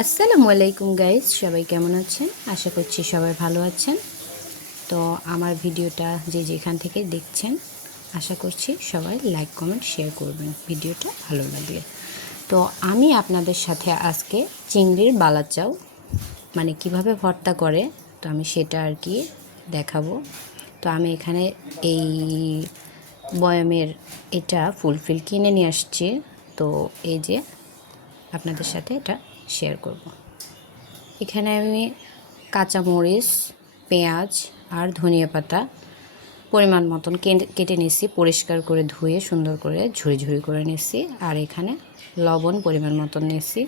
আসসালামু আলাইকুম গাইস, সবাই কেমন আছেন? আশা করছি সবাই ভালো আছেন। তো আমার ভিডিওটা যে যেখান থেকে দেখছেন, আশা করছি সবাই লাইক কমেন্ট শেয়ার করবেন ভিডিওটা ভালো লাগলে। তো আমি আপনাদের সাথে আজকে চিংড়ির বালাচাও মানে কিভাবে ভর্তা করে, তো আমি সেটা আর কি দেখাবো। তো আমি এখানে এই বয়ামের এটা ফুলফিল কিনে নিয়ে আসছি। তো এই যে আপনাদের সাথে এটা শেয়ার করব। এখানে আমি কাঁচামরিচ, পেঁয়াজ আর ধনিয়া পাতা পরিমাণ মতন কেটে নিয়েছি, পরিষ্কার করে ধুয়ে সুন্দর করে ঝুরি ঝুরি করে নিয়েছি। আর এখানে লবণ পরিমাণ মতন নিয়েছি,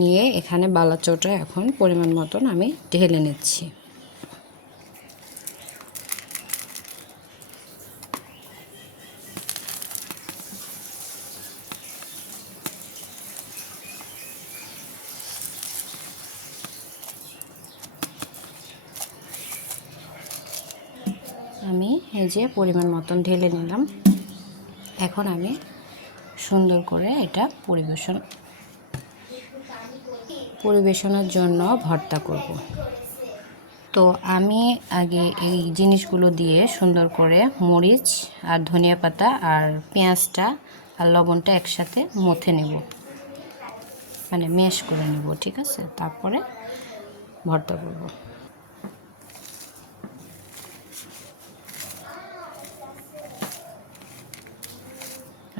নিয়ে এখানে বালাচাওটা এখন পরিমাণ মতন আমি ঢেলে নিচ্ছি। আমি এই যে পরিমাণ মতন ঢেলে নিলাম। এখন আমি সুন্দর করে এটা পরিবেশনের জন্য ভর্তা করব। তো আমি আগে এই জিনিসগুলো দিয়ে সুন্দর করে মরিচ আর ধনিয়া পাতা আর পেঁয়াজটা আর লবণটা একসাথে মথে নেব, মানে ম্যাশ করে নেব, ঠিক আছে? তারপরে ভর্তা করব।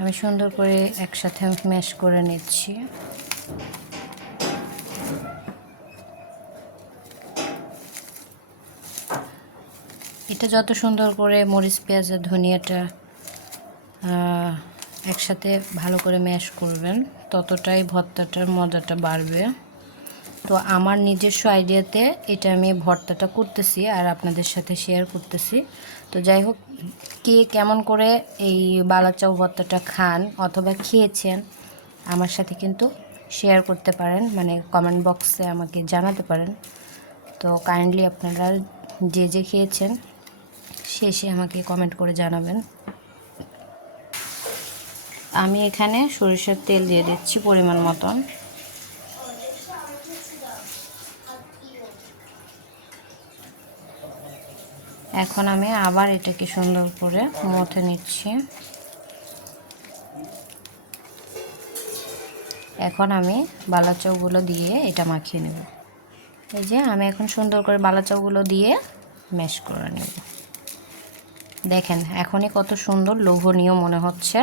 আমি সুন্দর করে একসাথে ম্যাশ করে নিচ্ছি। এটা যত সুন্দর করে মরিচ পেঁয়াজ আর ধনিয়াটা একসাথে ভালো করে ম্যাশ করবেন, ততটাই ভর্তাটার মজাটা বাড়বে। তো আমার নিজস্ব আইডিয়াতে এটা আমি ভর্তাটা করতেছি আর আপনাদের সাথে শেয়ার করতেছি। তো যাই হোক, কে কেমন করে এই বালাচাও ভর্তাটা খান অথবা খেয়েছেন আমার সাথে কিন্তু শেয়ার করতে পারেন, মানে কমেন্ট বক্সে আমাকে জানাতে পারেন। তো কাইন্ডলি আপনারা যে যে খেয়েছেন শেষে আমাকে কমেন্ট করে জানাবেন। আমি এখানে সরিষার তেল দিয়ে দিচ্ছি পরিমাণ মতন। এখন আমি আবার এটাকে সুন্দর করে মথে নিচ্ছি। এখন আমি বালাচাওগুলো দিয়ে এটা মাখিয়ে নেব। এই যে আমি এখন সুন্দর করে বালাচাওগুলো দিয়ে ম্যাশ করে নেব। দেখেন এখনই কত সুন্দর লোভনীয় মনে হচ্ছে,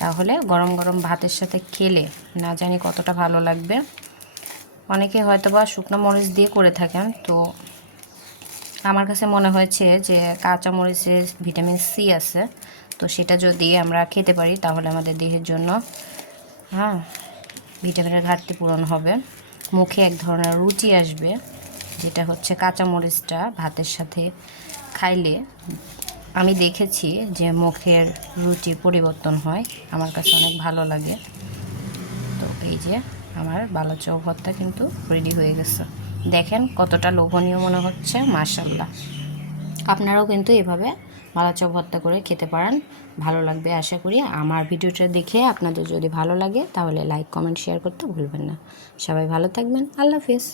তাহলে গরম গরম ভাতের সাথে খেলে না জানি কতটা ভালো লাগবে। অনেকে হয়তোবা শুকনো মরিচ দিয়ে করে থাকেন, তো আমার কাছে মনে হয়েছে যে কাঁচা মরিচে ভিটামিন সি আছে, তো সেটা যদি আমরা খেতে পারি তাহলে আমাদের দেহের জন্য ভিটামিনের ঘাটতি পূরণ হবে। মুখে এক ধরনের রুচি আসবে, যেটা হচ্ছে কাঁচা মরিচটা ভাতের সাথে খাইলে আমি দেখেছি যে মুখের রুচি পরিবর্তন হয়, আমার কাছে অনেক ভালো লাগে। তো এই যে আমার বালাচাও ভর্তা কিন্তু রেডি হয়ে গেছে। দেখেন কতটা লোভনীয় মনে হচ্ছে, মাশাআল্লাহ। আপনারাও কিন্তু এভাবে বালাচাও ভর্তা করে খেতে পারেন, ভালো লাগবে আশা করি। আমার ভিডিওটা দেখে আপনাদের যদি ভালো লাগে তাহলে লাইক কমেন্ট শেয়ার করতে ভুলবেন না। সবাই ভালো থাকবেন, আল্লাহ হাফেজ।